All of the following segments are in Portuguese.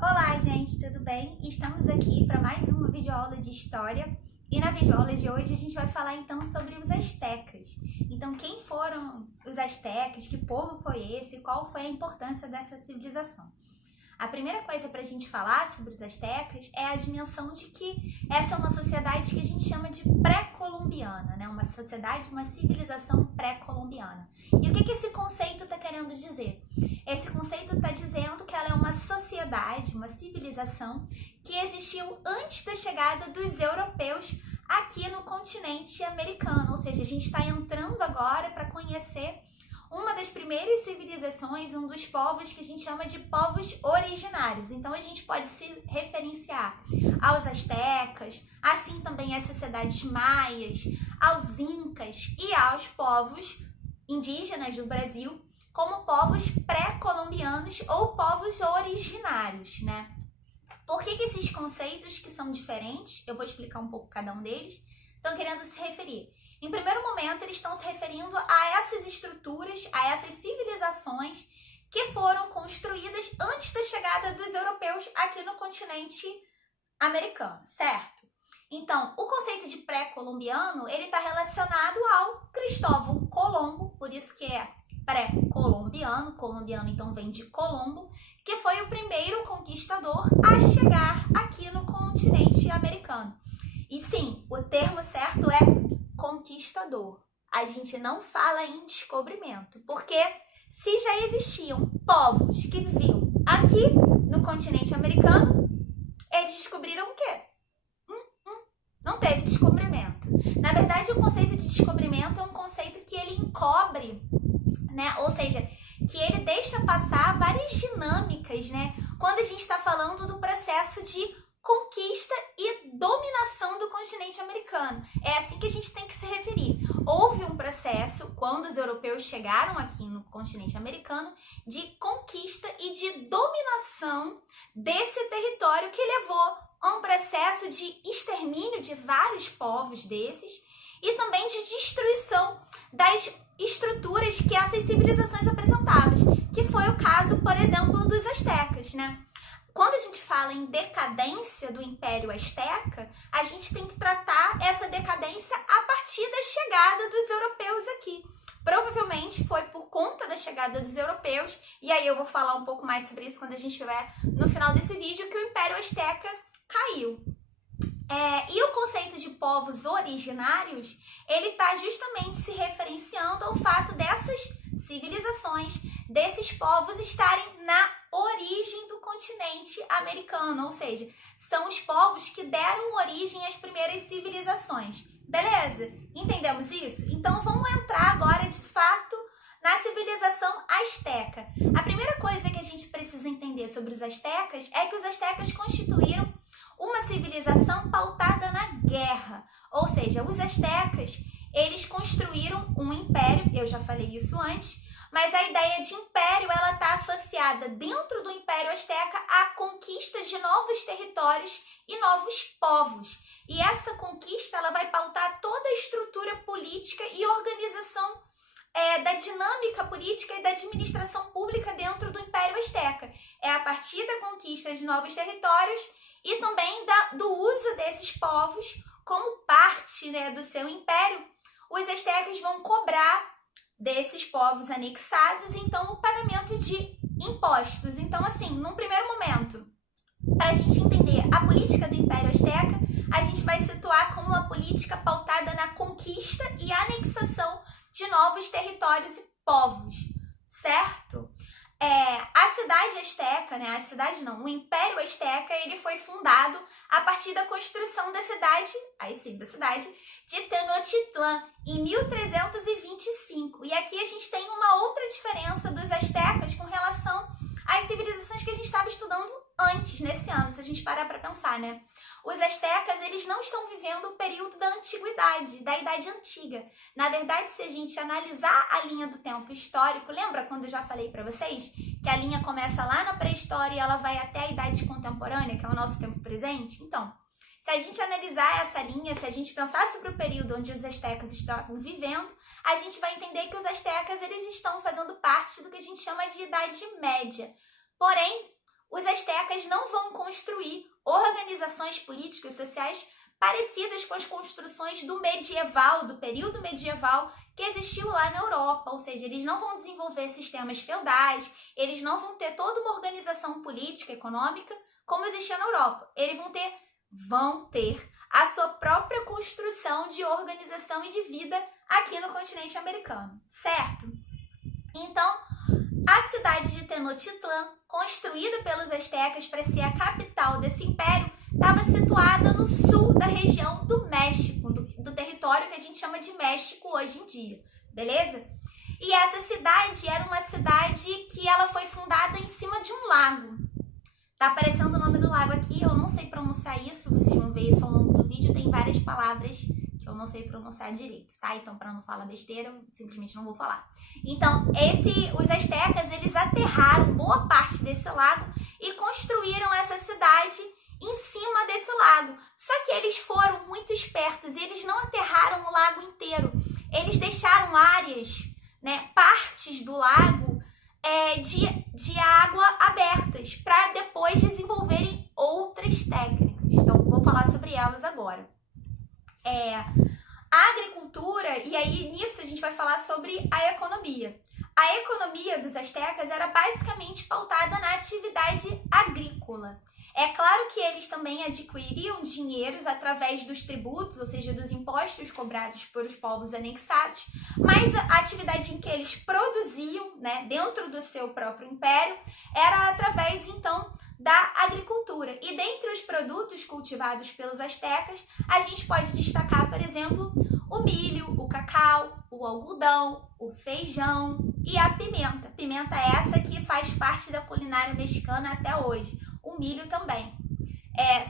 Olá, gente, tudo bem? Estamos aqui para mais uma videoaula de história e na videoaula de hoje a gente vai falar então sobre os astecas. Então, quem foram os astecas, que povo foi esse, qual foi a importância dessa civilização? A primeira coisa para a gente falar sobre os astecas é a dimensão de que essa é uma sociedade que a gente chama de pré-colombiana, né? Uma sociedade, uma civilização pré-colombiana. E o que esse conceito está querendo dizer? Esse conceito está dizendo que ela é uma sociedade, uma civilização que existiu antes da chegada dos europeus aqui no continente americano. Ou seja, a gente está entrando agora para conhecer uma das primeiras civilizações, um dos povos que a gente chama de povos originários. Então a gente pode se referenciar aos astecas, assim também às sociedades maias, aos incas e aos povos indígenas do Brasil como povos pré-colombianos ou povos originários, né? Por que esses conceitos que são diferentes, eu vou explicar um pouco cada um deles, estão querendo se referir? Em primeiro momento, eles estão se referindo a essas estruturas, a essas civilizações que foram construídas antes da chegada dos europeus aqui no continente americano, certo? Então, o conceito de pré-colombiano, ele está relacionado ao Cristóvão Colombo, por isso que é pré-colombiano, colombiano então vem de Colombo, que foi o primeiro conquistador a chegar aqui no continente americano. E sim, o termo certo é conquistador. A gente não fala em descobrimento, porque se já existiam povos que viviam aqui no continente americano, eles descobriram o quê? Não teve descobrimento. Na verdade, o conceito de descobrimento é um conceito que ele encobre, né? Ou seja, que ele deixa passar várias dinâmicas, né? Quando a gente está falando do processo de conquista e dominação do continente americano. É assim que a gente tem que se referir. Houve um processo, quando os europeus chegaram aqui no continente americano, de conquista e de dominação desse território que levou a um processo de extermínio de vários povos desses e também de destruição das estruturas que essas civilizações apresentavam, que foi o caso, por exemplo, dos astecas, né? Quando a gente fala em decadência do Império Azteca, a gente tem que tratar essa decadência a partir da chegada dos europeus aqui. Provavelmente foi por conta da chegada dos europeus, e aí eu vou falar um pouco mais sobre isso quando a gente estiver no final desse vídeo, que o Império Azteca caiu. E o conceito de povos originários, ele está justamente se referenciando ao fato dessas civilizações, desses povos estarem na origem do continente americano, ou seja, são os povos que deram origem às primeiras civilizações. Beleza? Entendemos isso? Então vamos entrar agora de fato na civilização asteca. A primeira coisa que a gente precisa entender sobre os astecas é que os astecas constituíram uma civilização pautada na guerra, ou seja, os astecas, eles construíram um império, eu já falei isso antes, mas a ideia de império, ela está associada dentro do Império Azteca à conquista de novos territórios e novos povos. E essa conquista, ela vai pautar toda a estrutura política e organização da dinâmica política e da administração pública dentro do Império Azteca. É a partir da conquista de novos territórios e também do uso desses povos como parte, né, do seu império. Os astecas vão cobrar desses povos anexados, então, o pagamento de impostos. Então, assim, num primeiro momento, para a gente entender a política do Império Azteca, a gente vai situar como uma política pautada na conquista e anexação de novos territórios e povos, certo? A cidade azteca, né? A cidade não, o Império Azteca, ele foi fundado a partir da construção da cidade, de Tenochtitlan, em 1325. E aqui a gente tem uma outra diferença dos astecas com relação às civilizações que a gente estava estudando antes, nesse ano, se a gente parar para pensar, né? Os astecas, eles não estão vivendo o período da antiguidade, da Idade Antiga. Na verdade, se a gente analisar a linha do tempo histórico, lembra quando eu já falei para vocês que a linha começa lá na pré-história e ela vai até a Idade Contemporânea, que é o nosso tempo presente? Então, se a gente analisar essa linha, se a gente pensar sobre o período onde os astecas estavam vivendo, a gente vai entender que os astecas, eles estão fazendo parte do que a gente chama de Idade Média. Porém, os astecas não vão construir organizações políticas e sociais parecidas com as construções do período medieval que existiu lá na Europa, ou seja, eles não vão desenvolver sistemas feudais, eles não vão ter toda uma organização política, econômica, como existia na Europa. Eles vão ter a sua própria construção de organização e de vida aqui no continente americano, certo? Então, a cidade de Tenochtitlan, construída pelos astecas para ser a capital desse império, estava situada no sul da região do México, do território que a gente chama de México hoje em dia, beleza? E essa cidade era uma cidade que ela foi fundada em cima de um lago. Tá aparecendo o nome do lago aqui, eu não sei pronunciar isso, vocês vão ver isso ao longo do vídeo, tem várias palavras que eu não sei pronunciar direito, tá? Então, para não falar besteira, eu simplesmente não vou falar. Então, os astecas, eles aterraram boa parte desse lago e construíram essa cidade em cima desse lago. Só que eles foram muito espertos e eles não aterraram o lago inteiro. Eles deixaram áreas, né, partes do lago de água abertas para depois desenvolverem outras técnicas. Então, vou falar sobre elas agora. A agricultura, e aí nisso a gente vai falar sobre a economia. A economia dos astecas era basicamente pautada na atividade agrícola. É claro que eles também adquiriam dinheiros através dos tributos, ou seja, dos impostos cobrados pelos povos anexados, mas a atividade em que eles produziam, né, dentro do seu próprio império, era através, então, da agricultura. E dentre os produtos cultivados pelos astecas, a gente pode destacar, por exemplo, o milho, o cacau, o algodão, o feijão e a pimenta. Pimenta essa que faz parte da culinária mexicana até hoje. O milho também.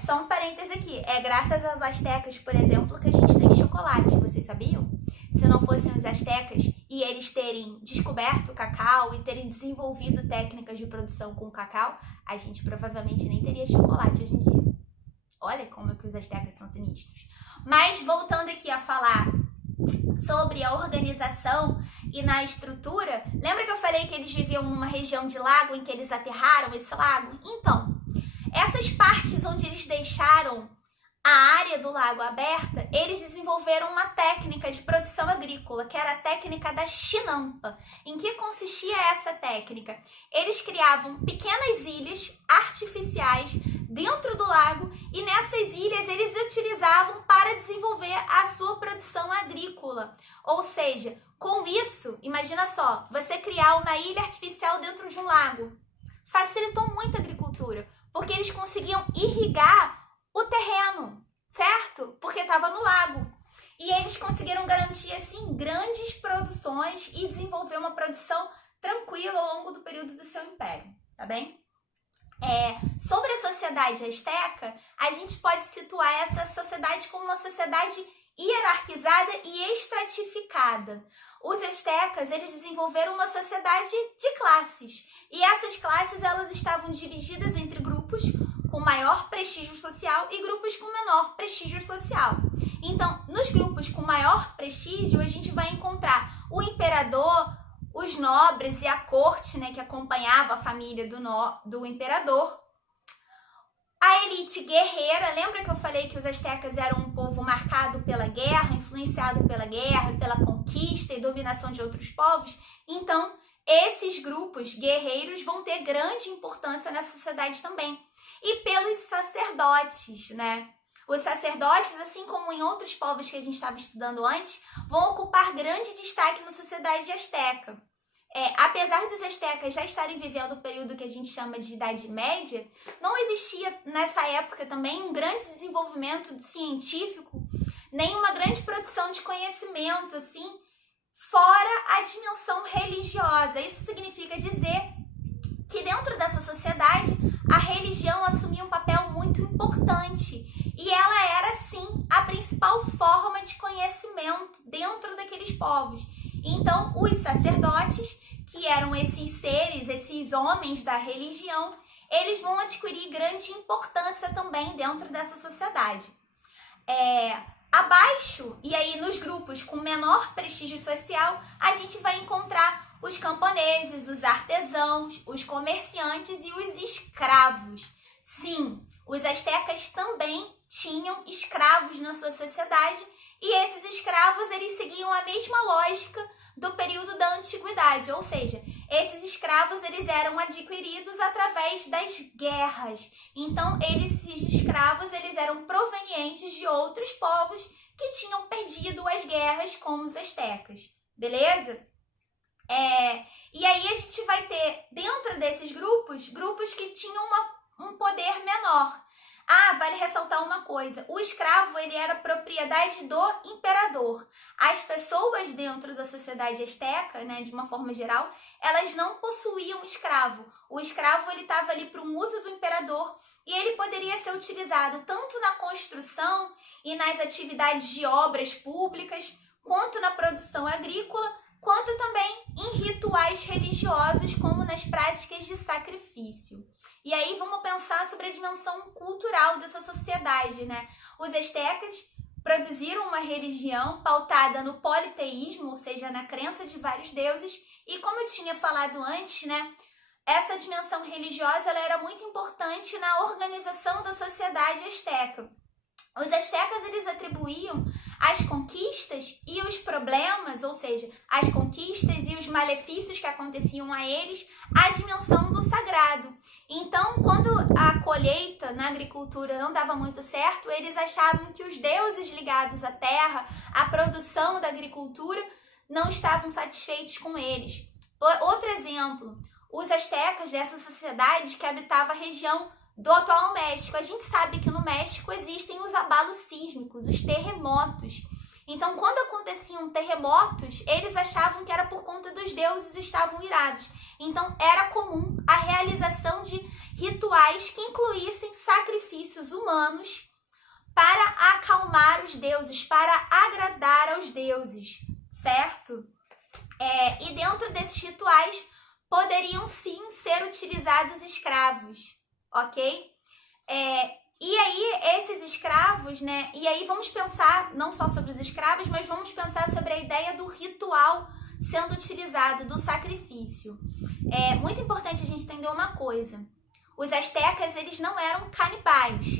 Só um parêntese aqui. É graças aos astecas, por exemplo, que a gente tem chocolate. Vocês sabiam? Se não fossem os astecas e eles terem descoberto o cacau e terem desenvolvido técnicas de produção com o cacau, a gente provavelmente nem teria chocolate hoje em dia. Olha como é que os astecas são sinistros. Mas voltando aqui a falar sobre a organização e na estrutura, lembra que eu falei que eles viviam numa região de lago em que eles aterraram esse lago? Então, essas partes onde eles deixaram a área do lago aberta, eles desenvolveram uma técnica de produção agrícola, que era a técnica da chinampa. Em que consistia essa técnica? Eles criavam pequenas ilhas artificiais dentro do lago e nessas ilhas eles utilizavam para desenvolver a sua produção agrícola. Ou seja, com isso, imagina só, você criar uma ilha artificial dentro de um lago. Facilitou muito a agricultura, porque eles conseguiam irrigar o terreno, certo? Porque estava no lago. E eles conseguiram garantir, assim, grandes produções e desenvolver uma produção tranquila ao longo do período do seu império, tá bem? Sobre a sociedade asteca, a gente pode situar essa sociedade como uma sociedade hierarquizada e estratificada. Os astecas, eles desenvolveram uma sociedade de classes. E essas classes, elas estavam divididas entre grupos com maior prestígio social e grupos com menor prestígio social. Então, nos grupos com maior prestígio, a gente vai encontrar o imperador, os nobres e a corte, né, que acompanhava a família do imperador. A elite guerreira, lembra que eu falei que os astecas eram um povo marcado pela guerra, influenciado pela guerra, pela conquista e dominação de outros povos? Então, esses grupos guerreiros vão ter grande importância na sociedade também. E pelos sacerdotes, né? Os sacerdotes, assim como em outros povos que a gente estava estudando antes, vão ocupar grande destaque na sociedade asteca. Apesar dos astecas já estarem vivendo o período que a gente chama de Idade Média, não existia nessa época também um grande desenvolvimento científico, nem uma grande produção de conhecimento, assim, fora a dimensão religiosa. Isso significa dizer que dentro dessa sociedade a religião assumia um papel muito importante e ela era, sim, a principal forma de conhecimento dentro daqueles povos. Então, os sacerdotes, que eram esses seres, esses homens da religião, eles vão adquirir grande importância também dentro dessa sociedade. Abaixo, e aí nos grupos com menor prestígio social, a gente vai encontrar os camponeses, os artesãos, os comerciantes e os escravos. Sim, os astecas também tinham escravos na sua sociedade e esses escravos eles seguiam a mesma lógica do período da antiguidade, ou seja, esses escravos eles eram adquiridos através das guerras. Então, esses escravos eles eram provenientes de outros povos que tinham perdido as guerras como os astecas, beleza? E aí a gente vai ter dentro desses grupos que tinham um poder menor. Vale ressaltar uma coisa, o escravo ele era propriedade do imperador. As pessoas dentro da sociedade asteca, né, de uma forma geral, elas não possuíam escravo. O escravo ele estava ali para o uso do imperador e ele poderia ser utilizado tanto na construção e nas atividades de obras públicas, quanto na produção agrícola, quanto também em rituais religiosos, como nas práticas de sacrifício. E aí vamos pensar sobre a dimensão cultural dessa sociedade, né? Os astecas produziram uma religião pautada no politeísmo, ou seja, na crença de vários deuses, e como eu tinha falado antes, né? Essa dimensão religiosa ela era muito importante na organização da sociedade asteca. Os astecas eles atribuíam as conquistas e os problemas, ou seja, as conquistas e os malefícios que aconteciam a eles, à dimensão do sagrado. Então, quando a colheita na agricultura não dava muito certo, eles achavam que os deuses ligados à terra, à produção da agricultura, não estavam satisfeitos com eles. Outro exemplo, os astecas dessa sociedade que habitava a região do atual México. A gente sabe que no México existem os abalos sísmicos, os terremotos. Então, quando aconteciam terremotos, eles achavam que era por conta dos deuses estavam irados. Então, era comum a realização de rituais que incluíssem sacrifícios humanos para acalmar os deuses, para agradar aos deuses, certo? E dentro desses rituais, poderiam sim ser utilizados escravos. Ok? E aí, esses escravos, né? E aí vamos pensar não só sobre os escravos, mas vamos pensar sobre a ideia do ritual sendo utilizado, do sacrifício. É muito importante a gente entender uma coisa. Os astecas, eles não eram canibais.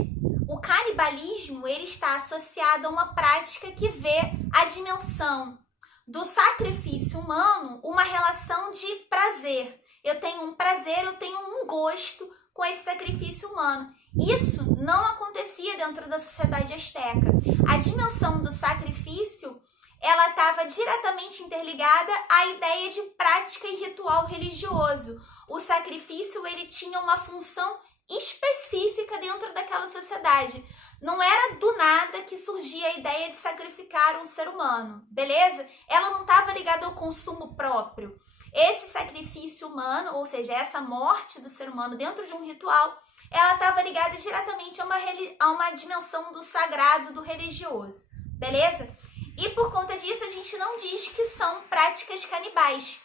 O canibalismo, ele está associado a uma prática que vê a dimensão do sacrifício humano, uma relação de prazer. Eu tenho um prazer, eu tenho um gosto com esse sacrifício humano. Isso não acontecia dentro da sociedade asteca. A dimensão do sacrifício, ela estava diretamente interligada à ideia de prática e ritual religioso. O sacrifício, ele tinha uma função específica dentro daquela sociedade. Não era do nada que surgia a ideia de sacrificar um ser humano, beleza? Ela não estava ligada ao consumo próprio. Esse sacrifício humano, ou seja, essa morte do ser humano dentro de um ritual, ela estava ligada diretamente a uma dimensão do sagrado, do religioso, beleza? E por conta disso, a gente não diz que são práticas canibais.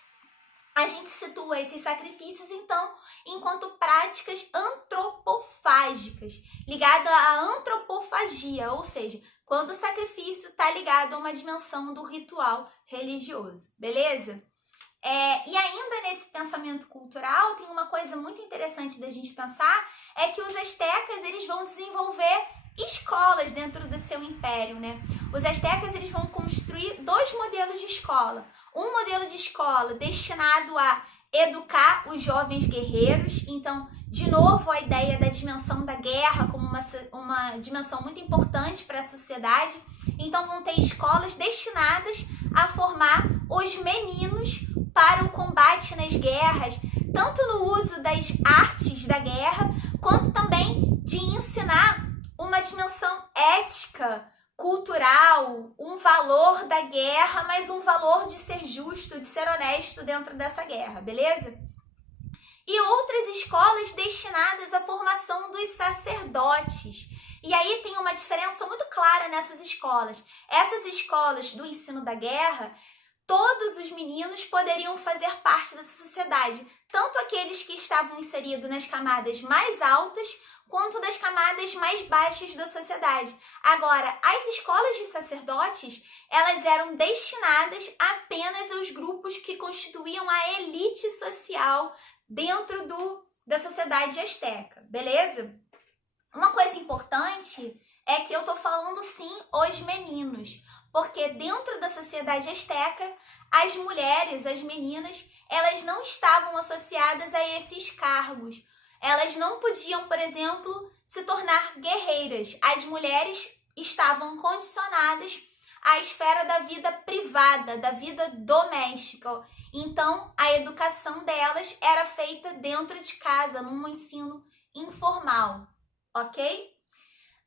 A gente situa esses sacrifícios, então, enquanto práticas antropofágicas, ligada à antropofagia, ou seja, quando o sacrifício está ligado a uma dimensão do ritual religioso, beleza? E ainda nesse pensamento cultural, tem uma coisa muito interessante da gente pensar, é que os astecas eles vão desenvolver escolas dentro do seu império, né? Os astecas eles vão construir dois modelos de escola. Um modelo de escola destinado a educar os jovens guerreiros, então, de novo, a ideia da dimensão da guerra como uma dimensão muito importante para a sociedade. Então, vão ter escolas destinadas a formar os meninos para o combate nas guerras, tanto no uso das artes da guerra, quanto também de ensinar uma dimensão ética, cultural, um valor da guerra, mas um valor de ser justo, de ser honesto dentro dessa guerra, beleza? E outras escolas destinadas à formação dos sacerdotes. E aí tem uma diferença muito clara nessas escolas. Essas escolas do ensino da guerra, todos os meninos poderiam fazer parte dessa sociedade, tanto aqueles que estavam inseridos nas camadas mais altas, quanto das camadas mais baixas da sociedade. Agora, as escolas de sacerdotes, elas eram destinadas apenas aos grupos que constituíam a elite social dentro da sociedade asteca, beleza? Uma coisa importante é que eu tô falando sim os meninos, porque dentro da sociedade asteca, as mulheres, as meninas, elas não estavam associadas a esses cargos. Elas não podiam, por exemplo, se tornar guerreiras. As mulheres estavam condicionadas à esfera da vida privada, da vida doméstica. Então, a educação delas era feita dentro de casa, num ensino informal, ok?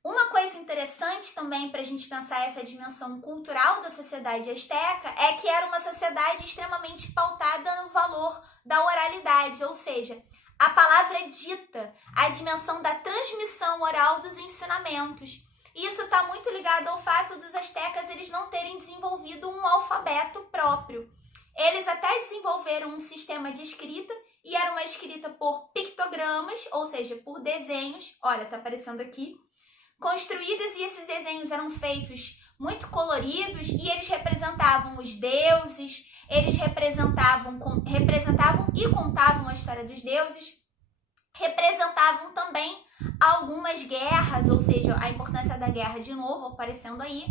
Uma coisa interessante também para a gente pensar essa dimensão cultural da sociedade asteca é que era uma sociedade extremamente pautada no valor da oralidade, ou seja, a palavra dita, a dimensão da transmissão oral dos ensinamentos. Isso está muito ligado ao fato dos astecas eles não terem desenvolvido um alfabeto próprio. Eles até desenvolveram um sistema de escrita e era uma escrita por pictogramas, ou seja, por desenhos. Olha, tá aparecendo aqui. Construídos, e esses desenhos eram feitos muito coloridos e eles representavam os deuses, eles representavam e contavam a história dos deuses, representavam também algumas guerras, ou seja, a importância da guerra de novo aparecendo aí,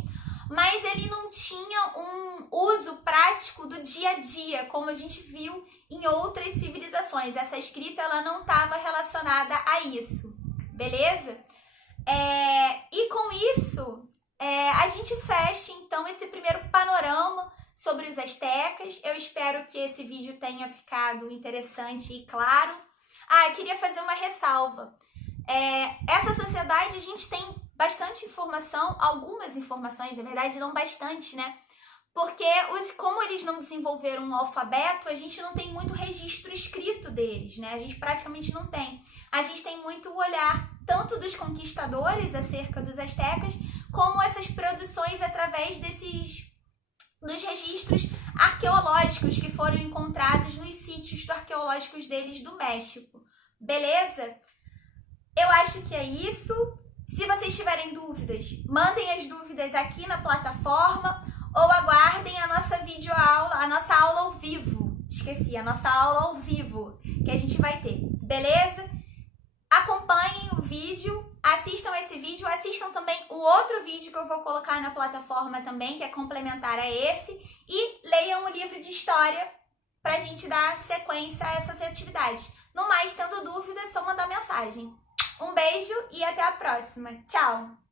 mas ele não tinha um uso prático do dia a dia, como a gente viu em outras civilizações. Essa escrita ela não estava relacionada a isso, beleza? E com isso, a gente fecha então esse primeiro panorama sobre os astecas. Eu espero que esse vídeo tenha ficado interessante e claro. Eu queria fazer uma ressalva. Essa sociedade a gente tem bastante informação, algumas informações, na verdade não bastante, né? Porque como eles não desenvolveram um alfabeto, a gente não tem muito registro escrito deles, né? A gente praticamente não tem. A gente tem muito o olhar tanto dos conquistadores acerca dos astecas, como essas produções através dos registros arqueológicos que foram encontrados nos sítios arqueológicos deles do México. Beleza? Eu acho que é isso. Se vocês tiverem dúvidas, mandem as dúvidas aqui na plataforma ou aguardem a nossa videoaula, a nossa aula ao vivo. Esqueci, a nossa aula ao vivo que a gente vai ter. Beleza? Acompanhem o vídeo, assistam esse vídeo, assistam também o outro vídeo que eu vou colocar na plataforma também, que é complementar a esse, e leiam o livro de história para a gente dar sequência a essas atividades. No mais, tendo dúvida, é só mandar mensagem. Um beijo e até a próxima. Tchau!